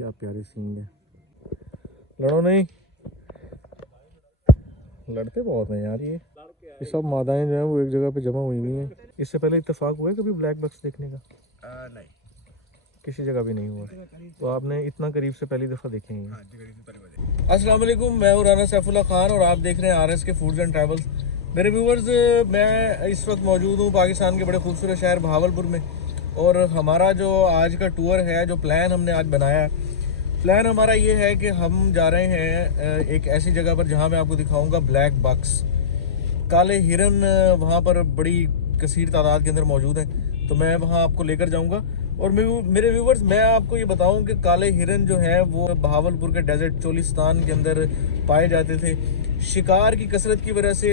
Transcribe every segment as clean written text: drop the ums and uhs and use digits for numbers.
क्या प्यारे सीन है। लड़ो नहीं, लड़ते बहुत हैं यार ये सब मादाएं जो है वो एक जगह पे जमा हुई हुई हैं। इससे पहले इत्तेफाक हुआ है कभी ब्लैक बक्स देखने का? नहीं, किसी जगह भी नहीं हुआ। तो आपने इतना करीब से पहली दफ़ा देखे हैं? अस्सलाम वालेकुम, मैं हूं राना सैफुल्लाह खान और आप देख रहे हैं आरएस के फूड्स एंड ट्रैवल्स। मेरे व्यूवर्स, मैं इस वक्त मौजूद हूं पाकिस्तान के बड़े खूबसूरत शहर बहावलपुर में। और हमारा जो आज का टूर है, जो प्लान हमने आज बनाया है, प्लान हमारा ये है कि हम जा रहे हैं एक ऐसी जगह पर जहां मैं आपको दिखाऊंगा ब्लैक बक्स, काले हिरन वहां पर बड़ी कसीर तादाद के अंदर मौजूद हैं। तो मैं वहां आपको लेकर जाऊंगा। और मेरे व्यूवर्स, मैं आपको ये बताऊं कि काले हिरन जो है वो बहावलपुर के डेजर्ट चोलिस्तान के अंदर पाए जाते थे। शिकार की कसरत की वजह से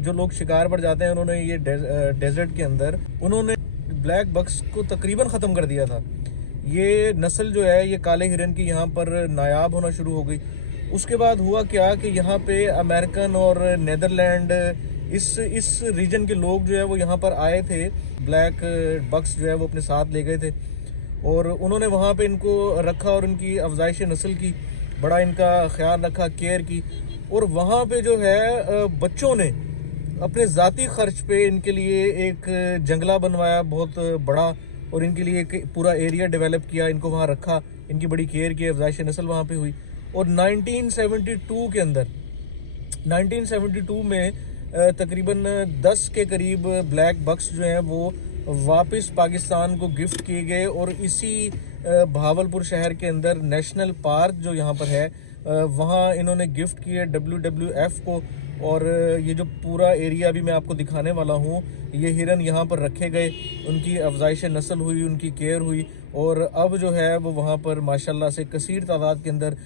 जो लोग शिकार पर जाते हैं, उन्होंने ये डेजर्ट के अंदर उन्होंने ब्लैक बक्स को तकरीबन ख़त्म कर दिया था। ये नस्ल जो है ये काले हिरन की यहाँ पर नायाब होना शुरू हो गई। उसके बाद हुआ क्या कि यहाँ पे अमेरिकन और नेदरलैंड इस रीजन के लोग जो है वो यहाँ पर आए थे। ब्लैक बक्स जो है वो अपने साथ ले गए थे और उन्होंने वहाँ पे इनको रखा और इनकी अफजाइश नस्ल की बड़ा इनका ख्याल रखा, केयर की। और वहाँ पे जो है बच्चों ने अपने ज़ाती खर्च पे इनके लिए एक जंगला बनवाया बहुत बड़ा और इनके लिए एक पूरा एरिया डेवलप किया, इनको वहाँ रखा, इनकी बड़ी केयर की, अफजाइश नस्ल वहाँ पे हुई। और 1972 के अंदर 1972 में तकरीबन 10 के करीब ब्लैक बक्स जो हैं वो वापस पाकिस्तान को गिफ्ट किए गए। और इसी बहावलपुर शहर के अंदर नेशनल पार्क जो यहाँ पर है वहाँ इन्होंने गिफ्ट किए WWF को। और ये जो पूरा एरिया अभी मैं आपको दिखाने वाला हूँ, ये हिरन यहाँ पर रखे गए, उनकी अफजाइश नस्ल हुई, उनकी केयर हुई। और अब जो है वो वहाँ पर माशाल्लाह से कसीर तादाद के अंदर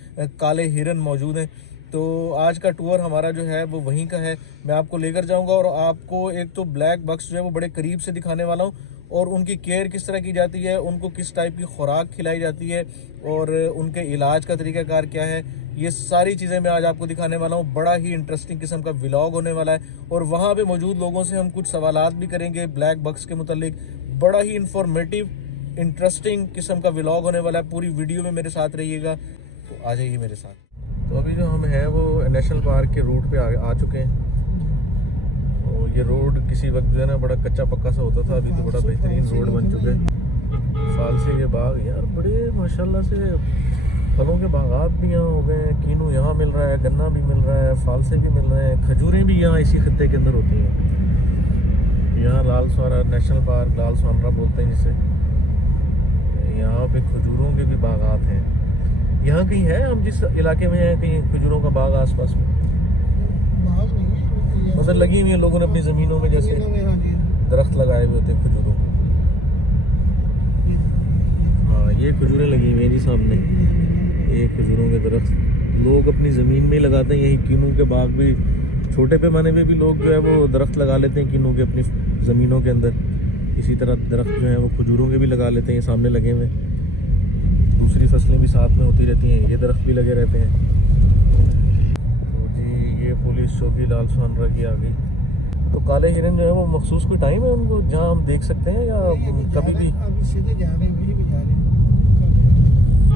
काले हिरन मौजूद हैं। तो आज का टूर हमारा जो है वो वहीं का है। मैं आपको लेकर जाऊंगा और आपको एक तो ब्लैक बक्स जो है वो बड़े करीब से दिखाने वाला हूँ और उनकी केयर किस तरह की जाती है, उनको किस टाइप की खुराक खिलाई जाती है और उनके इलाज का तरीक़ाकार क्या है, ये सारी चीज़ें मैं आज आपको दिखाने वाला हूँ। बड़ा ही इंटरेस्टिंग किस्म का व्लॉग होने वाला है और वहाँ पे मौजूद लोगों से हम कुछ सवालात भी करेंगे ब्लैक बक्स के मुतालिक। बड़ा ही इंफॉर्मेटिव इंटरेस्टिंग किस्म का व्लॉग होने वाला है। पूरी वीडियो में मेरे साथ रहिएगा, तो आ जाइए मेरे साथ। तो अभी जो हम हैं वो नेशनल पार्क के रूट पे आ चुके हैं। और ये रोड किसी वक्त जो है ना बड़ा कच्चा पक्का सा होता था, अभी तो बड़ा बेहतरीन रोड बन चुके हैं। फाल से ये बाग यार बड़े माशाल्लाह से फलों के बागात भी यहाँ हो गए हैं। कीनू यहाँ मिल रहा है, गन्ना भी मिल रहा है, फालसे भी मिल रहे हैं, खजूरें भी यहाँ इसी खत्ते के अंदर होती हैं। यहाँ लाल स्वारा नेशनल पार्क, लाल स्वानरा बोलते हैं जिसे, यहाँ पे खजूरों के भी बागात हैं। यहाँ कहीं है, हम जिस इलाके में हैं कहीं खजूरों का बाग आसपास में? मतलब लगी हुई है, लोगों ने अपनी ज़मीनों में जैसे दरख्त लगाए हुए होते हैं खजूरों के। हाँ, ये खजूरें लगी हुई हैं जी सामने, ये खजूरों के दरख्त लोग अपनी ज़मीन में लगाते हैं। यही कीनू के बाग भी छोटे पैमाने पे भी लोग जो है वो दरख्त लगा लेते हैं कीनू के अपनी ज़मीनों के अंदर। इसी तरह दरख्त जो है वो खजूरों के भी लगा लेते हैं, ये सामने लगे हुए। दूसरी फसलें भी साथ में होती रहती हैं, ये दरख्त भी लगे रहते हैं। तो जी ये पुलिस चौकी लाल स्वानरा की आ गई। तो काले हिरन जो है वो मखसूस कोई टाइम है उनको जहाँ हम देख सकते हैं या कभी भी?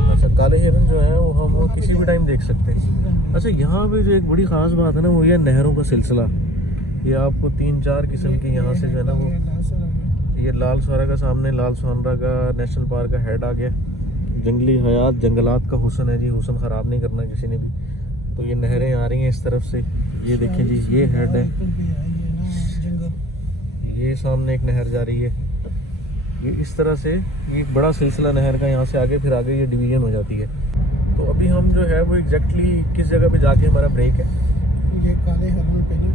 अच्छा, काले हिरन जो है वो हम किसी भी टाइम देख सकते हैं। अच्छा, यहाँ पे जो एक बड़ी ख़ास बात है ना वो ये नहरों का सिलसिला। ये आपको 3-4 किस्म की यहाँ से जो है ना वो, ये लाल स्वारा का सामने लाल स्वानरा का नेशनल पार्क का हेड आ गया। जंगली हयात, जंगलात का हुस्न है जी, हुस्न ख़राब नहीं करना किसी ने भी। तो ये नहरें आ रही हैं इस तरफ से, ये देखें जी, ये हेड है, ये सामने एक नहर जा रही है। ये इस तरह से ये एक बड़ा सिलसिला नहर का, यहाँ से आगे फिर आगे ये डिवीज़न हो जाती है। तो अभी हम जो है वो एग्जैक्टली किस जगह पे जाके हमारा ब्रेक है? ये काले हिरन पे ना।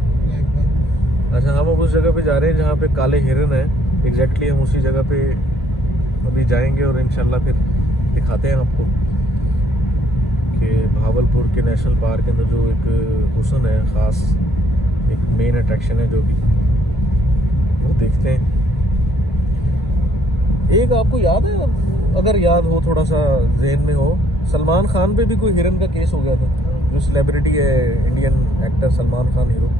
अच्छा, हम अब उस जगह पे जा रहे हैं जहाँ पे काले हिरन है। एग्जैक्टली हम उसी जगह पे अभी जाएंगे और इंशाल्लाह फिर दिखाते हैं आपको कि बहावलपुर के नेशनल पार्क के अंदर जो एक हुस्न है, ख़ास एक मेन अट्रैक्शन है जो भी, वो देखते हैं। एक आपको याद है, अगर याद हो, थोड़ा सा जहन में हो, सलमान खान पे भी कोई हिरन का केस हो गया था। जो सेलिब्रिटी है, Indian actor Salman Khan hero,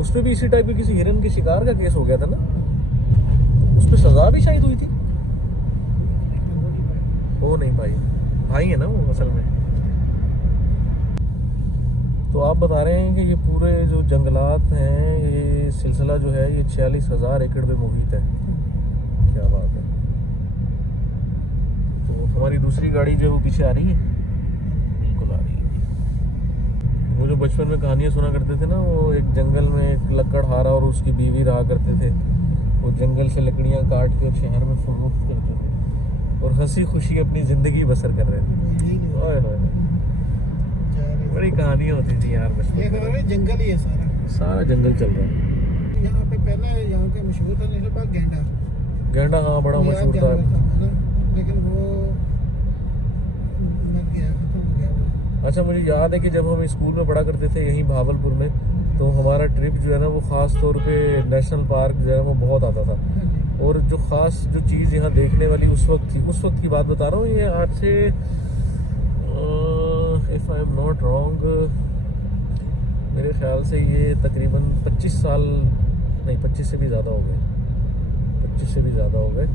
उस पर भी इसी टाइप के किसी हिरन के शिकार का केस हो गया था ना, उस पर सज़ा भी शायद हुई थी। हो नहीं भाई, भाई है ना वो असल में। तो आप बता रहे हैं कि ये पूरे जो जंगलात हैं, ये सिलसिला जो है ये 46,000 एकड़ पे मुहित है। क्या बात है। तो हमारी दूसरी गाड़ी जो है वो पीछे आ रही है, बिल्कुल आ रही है। वो जो बचपन में कहानियां सुना करते थे ना, वो एक जंगल में एक लकड़हारा और उसकी बीवी रहा करते थे। वो जंगल से लकड़ियां काट के शहर में फरोख्त करते थे और हंसी खुशी अपनी जिंदगी बसर कर रहे थे। ओए होए, बड़ी कहानियां होती थी यार बचपन ये में। खबर है, जंगल ही है सारा। सारा जंगल चल रहा है। यहाँ पे पहले यहाँ के मशहूर था नीले बाग गेंडा। गेंडा, हाँ बड़ा ये मशहूर जानवर था। है ना, लेकिन वो मर गया, खत्म हो गया वो। अच्छा, मुझे याद है कि जब हम स्कूल में पढ़ा करते थे यहीं भावलपुर में, तो हमारा ट्रिप जो है ना वो ख़ास तौर पे नेशनल पार्क जो है वो बहुत आता था। और जो ख़ास जो चीज़ यहाँ देखने वाली उस वक्त थी, उस वक्त की बात बता रहा हूँ, ये आज से if I am not wrong, मेरे ख्याल से ये तकरीबन 25 साल नहीं, 25 से भी ज़्यादा हो गए, 25 से भी ज़्यादा हो गए।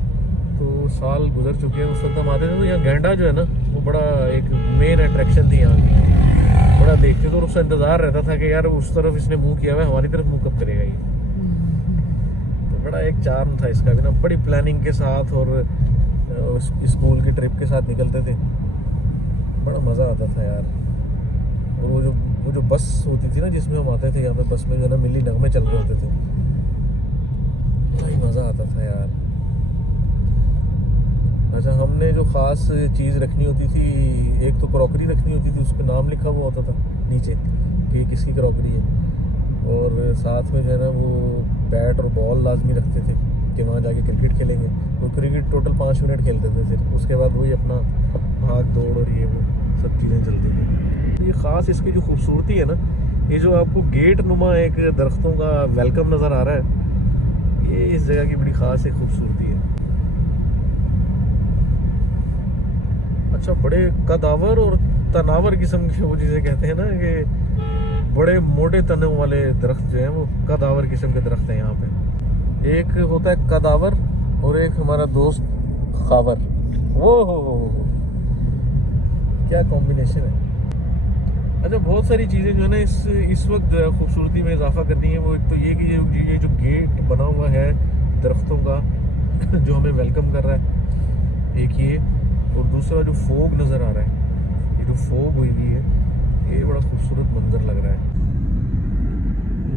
तो साल गुजर चुके हैं। उस वक्त हम आते थे तो यहाँ गेंडा जो है ना वो बड़ा एक मेन अट्रैक्शन थी यहाँ की। बड़ा देखते तो उसका इंतज़ार रहता था कि यार उस तरफ इसने मुंह किया हुआ है, हमारी तरफ मुंह कब करेगा ये। तो बड़ा एक चार्म था इसका भी ना, बड़ी प्लानिंग के साथ और स्कूल की ट्रिप के साथ निकलते थे, बड़ा मज़ा आता था यार। और वो जो बस होती थी ना जिसमें हम आते थे, यहाँ पे बस में जो है ना मिली नगमे चल रहे होते थे, बड़ा ही मज़ा आता था यार। अच्छा, हमने जो ख़ास चीज़ रखनी होती थी, एक तो क्रॉकरी रखनी होती थी, उस पर नाम लिखा हुआ होता था नीचे कि किसकी क्रॉकरी है। और साथ में जो है ना वो बैट और बॉल लाजमी रखते थे कि वहाँ जाके क्रिकेट खेलेंगे। वो क्रिकेट टोटल 5 मिनट खेलते थे, फिर उसके बाद वही अपना भाग दौड़ और ये वो सब चीज़ें चलती थी। तो ये ख़ास इसकी जो खूबसूरती है ना, ये जो आपको गेट नुमा एक दरख्तों का वेलकम नज़र आ रहा है, ये इस जगह की बड़ी ख़ास एक खूबसूरती है। अच्छा, बड़े कदावर और तनावर किस्म के वो जिसे कहते हैं ना कि बड़े मोटे तनों वाले दरख्त जो हैं वो कदावर किस्म के दरख्त हैं यहाँ पे। एक होता है कदावर और एक हमारा दोस्त खावर। वो हो क्या कॉम्बिनेशन है। अच्छा, बहुत सारी चीज़ें जो है ना इस वक्त खूबसूरती में इजाफा करनी है। वो एक तो ये कि ये जो गेट बना हुआ है दरख्तों का जो हमें वेलकम कर रहा है, एक ये, और दूसरा जो फोग नज़र आ रहा है, ये जो फोग हुई है, ये बड़ा खूबसूरत मंजर लग रहा है।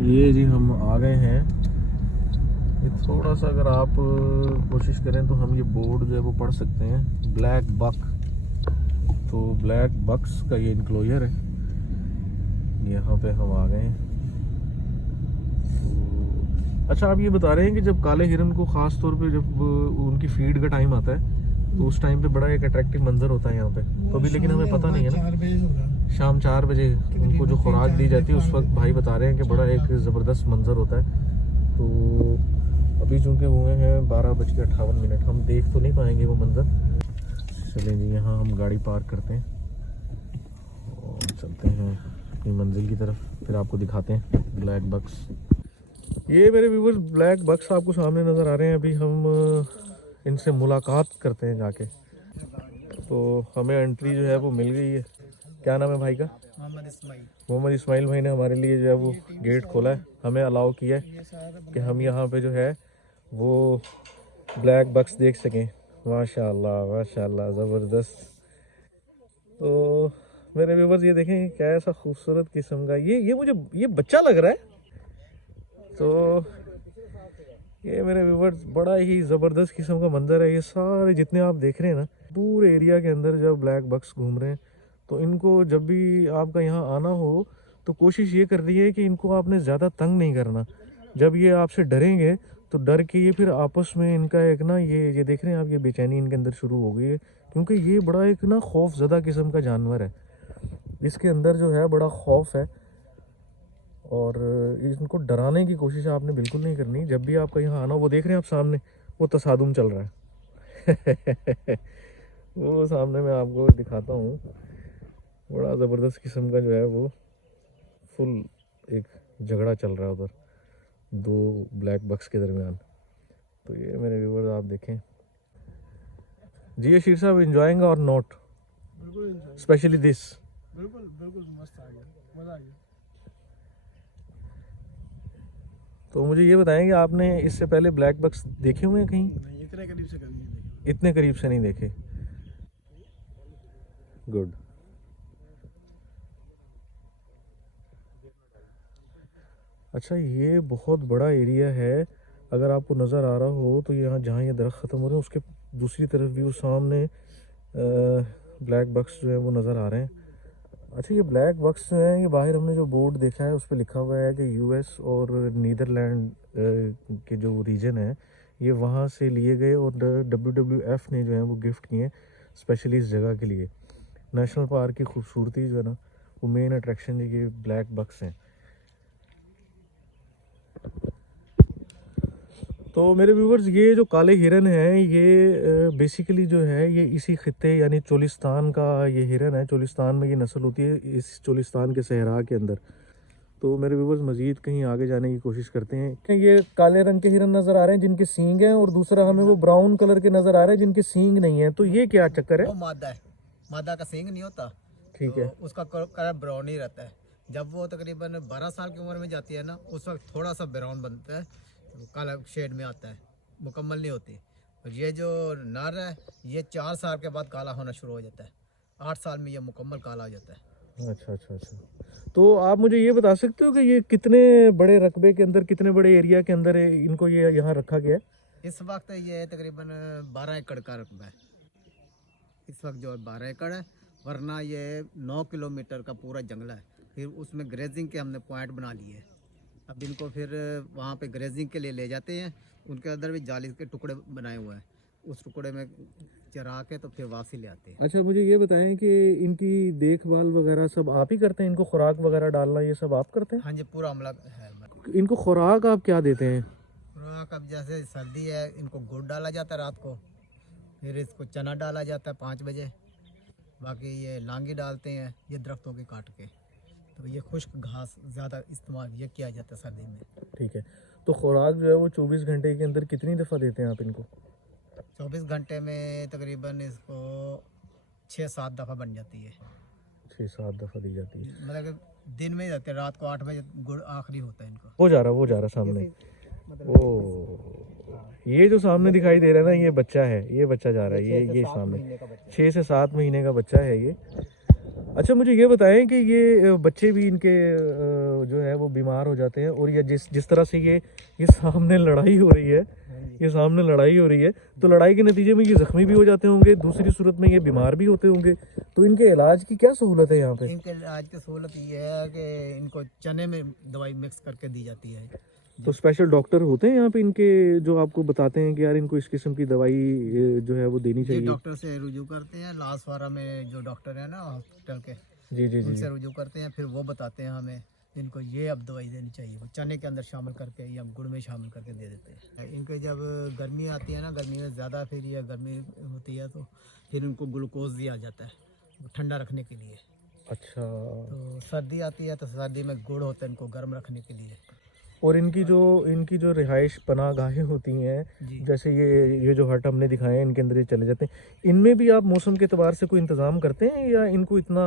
ये जी हम आ गए हैं। ये थोड़ा सा अगर आप कोशिश करें तो हम ये बोर्ड जो है वो पढ़ सकते हैं, ब्लैक बक। तो ब्लैक बक्स का ये इंक्लोजर है, यहाँ पे हम आ गए हैं। तो अच्छा, आप ये बता रहे हैं कि जब काले हिरन को ख़ास तौर पे जब उनकी फीड का टाइम आता है तो उस टाइम पे बड़ा एक अट्रैक्टिव मंजर होता है यहाँ पे। तो अभी लेकिन हमें पता नहीं है ना, शाम 4 बजे उनको जो खुराक दी जाती है उस वक्त भाई बता रहे हैं कि बड़ा एक ज़बरदस्त मंजर होता है। तो अभी चूँकि हुए हैं 12:58, हम देख तो नहीं पाएंगे वो मंजर। चलें जी, यहाँ हम गाड़ी पार्क करते हैं और चलते हैं अपनी मंजिल की तरफ, फिर आपको दिखाते हैं ब्लैक बक्स। ये मेरे व्यूवर्स ब्लैक बक्स आपको सामने नज़र आ रहे हैं। अभी हम इनसे मुलाकात करते हैं जाके। तो हमें एंट्री जो है वो मिल गई है। क्या नाम है भाई का? मोहम्मद इस्माइल भाई ने हमारे लिए जो है वो गेट खोला है, हमें अलाउ किया है कि हम यहाँ पे जो है वो ब्लैक बक्स देख सकें। माशाल्लाह माशाल्लाह, ज़बरदस्त। तो मेरे व्यूवर्स ये देखें क्या ऐसा खूबसूरत किस्म का ये मुझे ये बच्चा लग रहा है। तो ये मेरे व्यूवर्स बड़ा ही ज़बरदस्त किस्म का मंजर है। ये सारे जितने आप देख रहे हैं ना, पूरे एरिया के अंदर जब ब्लैक बक्स घूम रहे हैं, तो इनको जब भी आपका यहाँ आना हो तो कोशिश ये कर रही है कि इनको आपने ज़्यादा तंग नहीं करना। जब ये आपसे डरेंगे तो डर के ये फिर आपस में इनका एक ना ये देख रहे हैं आप, ये बेचैनी इनके अंदर शुरू हो गई है, क्योंकि ये बड़ा एक ना खौफज़दा किस्म का जानवर है। इसके अंदर जो है बड़ा खौफ है और इनको डराने की कोशिश आपने बिल्कुल नहीं करनी। जब भी आपका यहाँ आना, वो देख रहे हैं आप सामने वो तसादुम चल रहा है वो सामने मैं आपको दिखाता हूँ, बड़ा ज़बरदस्त किस्म का जो है वो फुल एक झगड़ा चल रहा है उधर दो ब्लैक बक्स के दरमियान। तो ये मेरे व्यूअर्स आप देखें जी। ये शीर साहब इंजॉइंग और नॉट? बिल्कुल इंसान, स्पेशली दिस? बिल्कुल बिल्कुल मस्त आ गया, मजा आ गया। तो मुझे ये बताएं कि आपने इससे पहले ब्लैक बक्स देखे हुए हैं कहीं? नहीं, इतने करीब से कभी नहीं देखा। इतने करीब से नहीं देखे। गुड। अच्छा, ये बहुत बड़ा एरिया है। अगर आपको नज़र आ रहा हो तो यहाँ जहाँ ये दरख्त ख़त्म हो रहे हैं उसके दूसरी तरफ भी वो सामने ब्लैक बक्स जो है वो नज़र आ रहे हैं। अच्छा, ये ब्लैक बक्स जो है, ये बाहर हमने जो बोर्ड देखा है उस पर लिखा हुआ है कि यूएस और नीदरलैंड के जो रीजन है ये वहाँ से लिए गए और WWF ने जो है वो गिफ्ट किए स्पेशली इस जगह के लिए। नेशनल पार्क की खूबसूरती जो है ना वो मेन अट्रैक्शन ये ब्लैक बक्स हैं। तो मेरे व्यूवर्स, ये जो काले हिरन हैं ये बेसिकली जो है ये इसी खित्ते यानी चोलिस्तान का ये हिरन है। चोलिस्तान में ये नस्ल होती है, इस चोलिस्तान के सहरा के अंदर। तो मेरे व्यूवर्स मज़ीद कहीं आगे जाने की कोशिश करते हैं। ये काले रंग के हिरन नज़र आ रहे हैं जिनके सींग हैं, और दूसरा हमें वो ब्राउन कलर के नज़र आ रहे हैं जिनके सींग नहीं है। तो ये क्या चक्कर है? वो मादा है, मादा का सींग नहीं होता। ठीक है। तो उसका कलर ब्राउन ही रहता है। जब वो तकरीबन 12 साल की उम्र में जाती है ना, उस वक्त थोड़ा सा ब्राउन बनता है, तो काला शेड में आता है, मुकम्मल नहीं होती। और ये जो नर है ये 4 साल के बाद काला होना शुरू हो जाता है, 8 साल में ये मुकम्मल काला हो जाता है। अच्छा अच्छा अच्छा। तो आप मुझे ये बता सकते हो कि ये कितने बड़े रकबे के अंदर, कितने बड़े एरिया के अंदर इनको ये यहाँ रखा गया है? इस वक्त ये तकरीबन 12 एकड़ का रकबा है इस वक्त, जो 12 एकड़ है। वरना ये 9 किलोमीटर का पूरा जंगल है। फिर उसमें ग्रेजिंग के हमने पॉइंट बना लिए। अब इनको फिर वहाँ पे ग्रेजिंग के लिए ले जाते हैं। उनके अंदर भी जाली के टुकड़े बनाए हुए हैं, उस टुकड़े में चरा के तो फिर वापसी ले आते हैं। अच्छा, मुझे ये बताएं कि इनकी देखभाल वगैरह सब आप ही करते हैं? इनको खुराक वगैरह डालना ये सब आप करते हैं? हाँ जी, पूरा अमला है। इनको खुराक आप क्या देते हैं? खुराक अब जैसे सर्दी है, इनको गुड़ डाला जाता है रात को, फिर इसको चना डाला जाता है 5 बजे। बाकी ये लांगी डालते हैं ये दरख्तों की काट के। तो ये खुश्क घास ज़्यादा इस्तेमाल ये किया जाता है सर्दी में। ठीक है। तो खुराक जो है वो 24 घंटे के अंदर कितनी दफ़ा देते हैं आप इनको? 24 घंटे में तकरीबन इसको 6-7 दफ़ा बन जाती है। 6-7 दफ़ा दी जाती है। मतलब कि दिन में जाते हैं, रात को 8 बजे गुड़ आखिरी होता है इनको। वो जा रहा सामने। ओ, ये जो सामने दिखाई दे रहा है ना, ये बच्चा है, ये बच्चा जा रहा है, ये सामने 6 से 7 महीने का बच्चा है ये। अच्छा, मुझे ये बताएं कि ये बच्चे भी इनके जो है वो बीमार हो जाते हैं, और ये जिस तरह से ये सामने लड़ाई हो रही है, ये सामने लड़ाई हो रही है, तो लड़ाई के नतीजे में ये जख्मी भी हो जाते होंगे, दूसरी सूरत में ये बीमार भी होते होंगे। तो इनके इलाज की क्या सहूलत है यहाँ पे? इनके इलाज की सहूलत ये है कि इनको चने में दवाई मिक्स करके दी जाती है। तो स्पेशल डॉक्टर होते हैं यहाँ पे इनके जो आपको बताते हैं कि यार इनको इस किस्म की दवाई जो है वो देनी चाहिए? डॉक्टर से रुजू करते हैं, लासवारा में जो डॉक्टर है ना हॉस्पिटल के, जी जी जी। उनसे रुजू करते हैं, फिर वो बताते हैं हमें इनको ये अब दवाई देनी चाहिए। वो चने के अंदर शामिल करके या गुड़ में शामिल करके दे देते हैं। इनके जब गर्मी आती है ना, गर्मी में ज़्यादा फिर ये गर्मी होती है, तो फिर इनको ग्लूकोज दिया जाता है वो ठंडा रखने के लिए। अच्छा। तो सर्दी आती है तो सर्दी में गुड़ होता है इनको गर्म रखने के लिए। और इनकी जो रिहाइश पनाह गाहें होती हैं, जी। जैसे ये जो हट हमने दिखाए हैं, इनके अंदर ये चले जाते हैं। इनमें भी आप मौसम के एतबार से कोई इंतज़ाम करते हैं या इनको इतना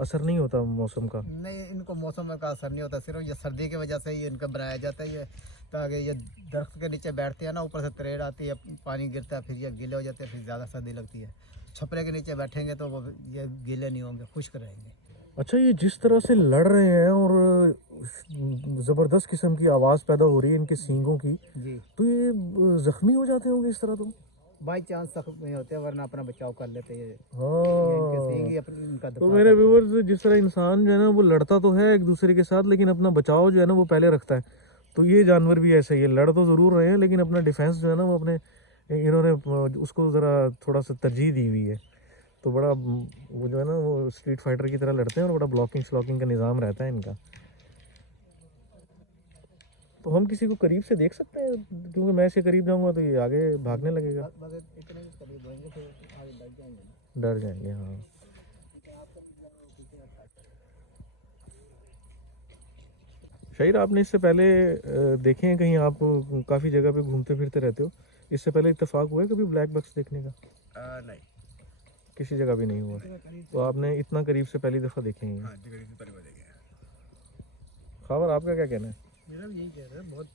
असर नहीं होता मौसम का? नहीं, इनको मौसम का असर नहीं होता, सिर्फ ये सर्दी की वजह से ही इनका बनाया जाता है ये, ताकि ये दरख्त के नीचे बैठते हैं ना, ऊपर से तरेड़ आती है, पानी गिरता है, फिर ये गीले हो जाते हैं, फिर ज़्यादा सर्दी लगती है। छपरे के नीचे बैठेंगे तो वो ये गीले नहीं होंगे, खुश्क रहेंगे। अच्छा, ये जिस तरह से लड़ रहे हैं और ज़बरदस्त किस्म की आवाज़ पैदा हो रही है इनके सींगों की, जी। तो ये ज़ख्मी हो जाते होंगे इस तरह? तो बाई चांस जख्मी होते हैं, वरना अपना बचाव कर लेते हैं। इनके सींग ही हाँ। इनका तो दफा मेरे करते हैं। व्यूवर्स, जिस तरह इंसान जो है ना वो लड़ता तो है एक दूसरे के साथ, लेकिन अपना बचाव जो है ना वो पहले रखता है। तो ये जानवर भी ऐसे ही है, लड़ तो ज़रूर रहे हैं लेकिन अपना डिफेंस जो है ना वो अपने इन्होंने उसको ज़रा थोड़ा सा तरजीह दी हुई है। तो बड़ा वो जो है ना वो स्ट्रीट फाइटर की तरह लड़ते हैं, और बड़ा ब्लॉकिंग स्लॉकिंग का निज़ाम रहता है इनका। तो हम किसी को करीब से देख सकते हैं, क्योंकि मैं इसके करीब जाऊंगा तो ये आगे भागने लगेगा, मगर इतने ही करीब होंगे फिर आगे बढ़ जाएंगे। डर जाएंगे। हाँ। शाहिद, आपने इससे पहले देखे हैं कहीं? आप काफ़ी जगह पे घूमते फिरते रहते हो, इससे पहले इत्तेफाक हुआ है कभी ब्लैक बक्स देखने का? नहीं। किसी जगह भी नहीं हुआ। तो आपने इतना करीब से पहली दफ़ा देखे हैं ये। खबर आपका क्या कहना है? मेरा भी यही कह रहा है, बहुत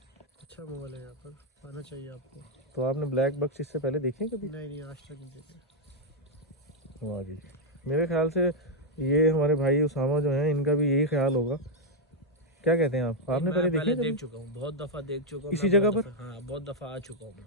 अच्छा माहौल है यहाँ पर, आना चाहिए आपको। तो आपने ब्लैक बक्स इससे पहले देखे हैं कभी? नहीं आज तक नहीं देखे। वाह जी, मेरे ख्याल से ये हमारे भाई उसामा जो हैं इनका भी यही ख्याल होगा। क्या कहते हैं आप? आपने पहले देखे हैं देख कभी? चुका हूँ, बहुत दफ़ा देख चुका हूँ इसी मैं, जगह बहुत पर? दफ़ा- हाँ बहुत दफ़ा आ चुका हूँ मैं।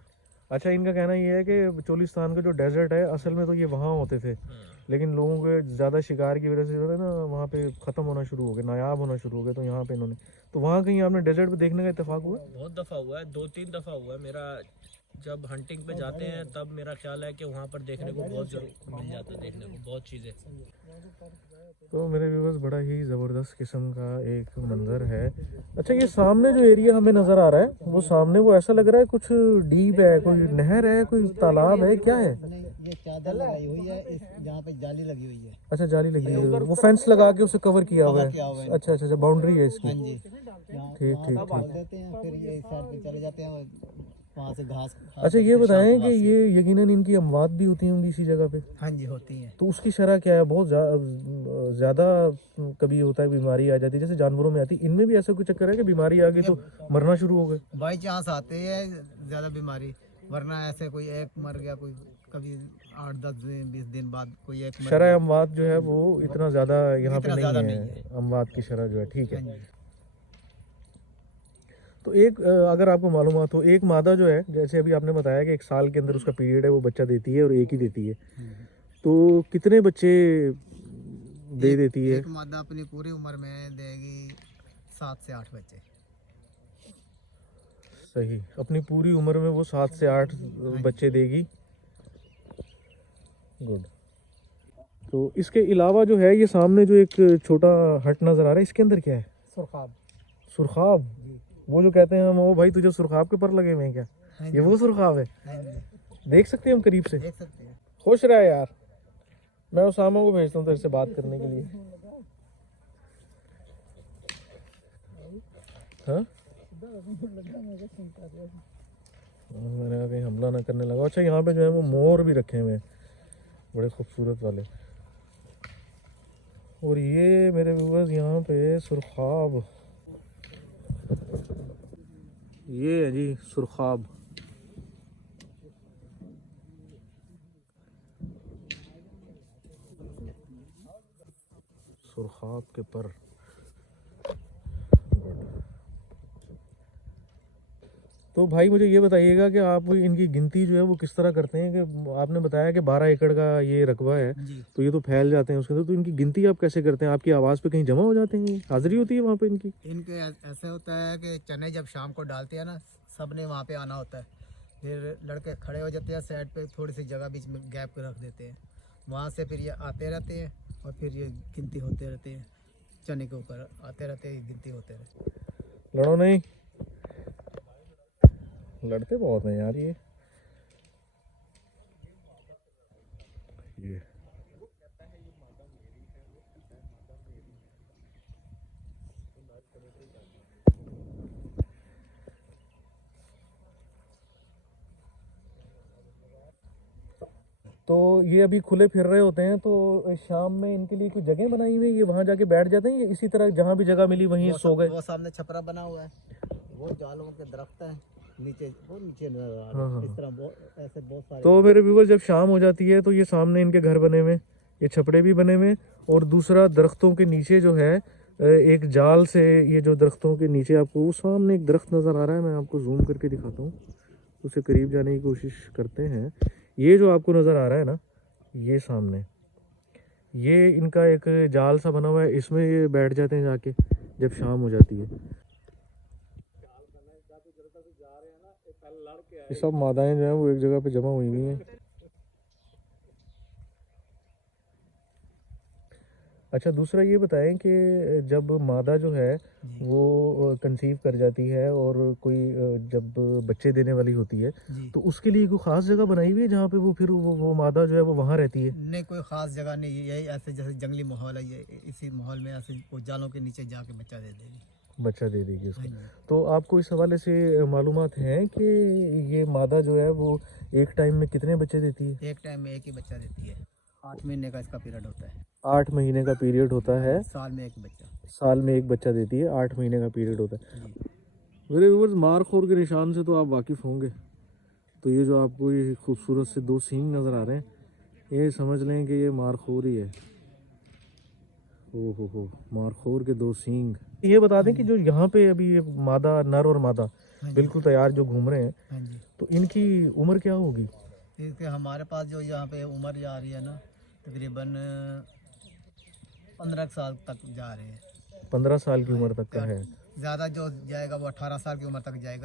अच्छा, इनका कहना ये है कि चोलिस्तान का जो डेजर्ट है असल में तो ये वहाँ होते थे, हाँ। लेकिन लोगों के ज़्यादा शिकार की वजह से जो है ना वहाँ पे ख़त्म होना शुरू हो गए, नायाब होना शुरू हो गए। तो यहाँ पे इन्होंने, तो वहाँ कहीं आपने डेजर्ट पे देखने का इत्तेफाक हुआ? बहुत दफ़ा हुआ है, 2-3 दफ़ा हुआ है मेरा। जब हंटिंग पे जाते हैं तब मेरा ख्याल है कि वहाँ पर देखने को बहुत जरूर मिल जाता है, देखने को बहुत चीज़ें। तो मेरे व्यूवर्स, बड़ा ही ज़बरदस्त किस्म का एक मंज़र है। अच्छा, ये सामने जो एरिया हमें नज़र आ रहा है वो सामने वो ऐसा लग रहा है कुछ डीप है, कोई नहर है, कोई तालाब है, क्या है? नहीं, ये चादर लगाई हुई है, इस जहाँ पे जाली लगी हुई है। अच्छा, जाली लगी है, वो फेंस लगा के उसे कवर किया हुआ किया हुआ है। है। अच्छा अच्छा अच्छा, बाउंड्री है हाँ इसकी। जी, यहाँ ठीक ठीक वहाँ ठीक। खोल देते हैं, फिर ये इस साइड पे चले जाते हैं, वहाँ से घास। अच्छा, ये बताएं कि ये यकीनन इनकी अमवात भी होती होंगी इसी जगह पे, हाँ जी होती हैं। तो उसकी शरह क्या है? बहुत ज़्यादा कभी होता है बीमारी आ जाती है जैसे जानवरों में आती है, इनमें भी ऐसा कुछ चक्कर है कि बीमारी आ गई तो मरना शुरू हो गए? बाई चांस आते हैं ज़्यादा बीमारी, वरना ऐसे कोई एक मर गया, कोई कभी 8-10 दिन 20 दिन बाद कोई एक मर शरह गया। अमवात जो है वो इतना ज़्यादा यहाँ पे इतना ज़्यादा नहीं नहीं है, अमवात की शरह जो है, ठीक है। हाँ जी। तो एक अगर आपको मालूमात हो, एक मादा जो है, जैसे अभी आपने बताया कि 1 साल के अंदर उसका पीरियड है, वो बच्चा देती है और एक ही देती है, तो कितने बच्चे दे देती है? एक मादा अपनी पूरी उम्र में देगी 7 से 8 बच्चे। सही, अपनी पूरी उम्र में वो 7 से 8 बच्चे देगी। गुड। तो इसके अलावा जो है ये सामने जो एक छोटा हट नज़र आ रहा है, इसके अंदर क्या है? सुरखाब। सुरखाब? वो जो कहते हैं हम, ओ भाई तुझे सुरखाब के पर लगे हुए हैं क्या? ये वो सुरखाब है? देख सकते हैं हम करीब से? देख सकते हैं। खुश रहा यार, मैं उसामा को भेजता हूँ तेरे से बात करने के लिए। हाँ, मैंने कहा कहीं हमला ना करने लगा। अच्छा, यहाँ पे जो है वो मोर भी रखे हुए हैं, बड़े खूबसूरत वाले। और ये मेरे व्यूअर्स यहाँ पे सुरखाब, ये है जी सुरखाब। सुरखाब के पर। तो भाई मुझे ये बताइएगा कि आप इनकी गिनती जो है वो किस तरह करते हैं? कि आपने बताया कि 12 एकड़ का ये रकबा है, जी। तो ये तो फैल जाते हैं उसके अंदर, तो इनकी गिनती आप कैसे करते हैं? आपकी आवाज़ पे कहीं जमा हो जाते हैं? हाजिरी होती है वहाँ पे इनकी? इनके ऐसे होता है कि चने जब शाम को डालते हैं ना, सब ने वहाँ पे आना होता है, फिर लड़के खड़े हो जाते हैं साइड पे, थोड़ी सी जगह बीच में गैप रख देते हैं, वहाँ से फिर ये आते रहते हैं और फिर ये गिनती होते रहते हैं, चने के ऊपर आते रहते हैं, गिनती होते रहते। लड़ो नहीं, लड़ते बहुत हैं यार ये। तो ये अभी खुले फिर रहे होते हैं, तो शाम में इनके लिए कोई जगह बनाई हुई है, ये वहाँ जाके बैठ जाते हैं या इसी तरह जहाँ भी जगह मिली वहीं सो गए? वो सामने छपरा बना हुआ है, वो जालों के दरख्त है नीचे, वो नीचे नजर आ रहा हाँ, है। हाँ। इस तरह ऐसे बहुत सारे। तो मेरे व्यूअर्स, जब शाम हो जाती है तो ये सामने इनके घर बने हुए, ये छपड़े भी बने हुए, और दूसरा दरख्तों के नीचे जो है एक जाल से, ये जो दरख्तों के नीचे आपको वो सामने एक दरख्त नज़र आ रहा है, मैं आपको जूम करके दिखाता हूँ, उससे करीब जाने की कोशिश करते हैं। ये जो आपको नज़र आ रहा है ना, ये सामने, ये इनका एक जाल सा बना हुआ है, इसमें ये बैठ जाते हैं जाके जब शाम हो जाती है। ये सब मादाएं जो हैं वो एक जगह पे जमा हुई हुई हैं। अच्छा, दूसरा ये बताएं कि जब मादा जो है वो कंसीव कर जाती है और कोई जब बच्चे देने वाली होती है, जी। तो उसके लिए कोई ख़ास जगह बनाई हुई है जहाँ पे वो फिर वो मादा जो है वो वहाँ रहती है? नहीं, कोई खास जगह नहीं, यही ऐसे जैसे जंगली माहौल है, ये इसी माहौल में ऐसे वो जालों के नीचे जाके बच्चा दे देगी। बच्चा दे देगी उसको। हाँ जी। तो आपको इस हवाले से मालूमात हैं कि ये मादा जो है वो एक टाइम में कितने बच्चे देती है? एक टाइम में एक ही बच्चा देती है। 8 महीने का इसका पीरियड होता है, 8 महीने का पीरियड होता है, साल में एक बच्चा। साल में एक बच्चा देती है, 8 महीने का पीरियड होता है। मेरे व्यूअर्स, मारखोर के निशान से तो आप वाकिफ़ होंगे। तो ये जो आपको ये खूबसूरत से 2 सींग नज़र आ रहे हैं, ये समझ लें कि ये मारखोर ही है। हो, मारखोर के 2 सींग। ये बता दें कि जो यहाँ पे अभी ये मादा, नर और मादा बिल्कुल तैयार जो घूम रहे हैं, हाँ जी, तो इनकी उम्र क्या होगी? इसके हमारे पास जो यहाँ पे उम्र जा रही है ना, तकरीबन 15 साल तक जा रहे हैं। 15 साल की उम्र तक का है। ज़्यादा जो जाएगा वो 18 साल की उम्र तक जाएगा।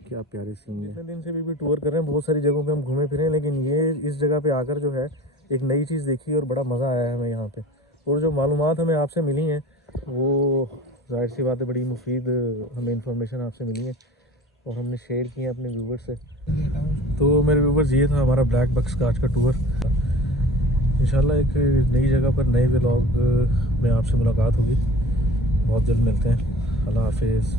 क्या प्यारे सीन है। इतने दिन से भी टूर कर रहे हैं, बहुत सारी जगहों पे हम घूमे फिरे हैं, लेकिन ये इस जगह पे आकर जो है एक नई चीज़ देखी और बड़ा मज़ा आया है हमें यहाँ पे। और जो मालूमात हमें आपसे मिली हैं वो जाहिर सी बात है बड़ी मुफीद हमें इंफॉर्मेशन आपसे मिली है और हमने शेयर की है अपने व्यूवर्स से। तो मेरे व्यूवर्स, ये था हमारा ब्लैक बक्स का आज का टूर। इंशाल्लाह एक नई जगह पर नए व्लॉग में आपसे मुलाकात होगी। बहुत जल्द मिलते हैं। अल्लाह हाफिज़।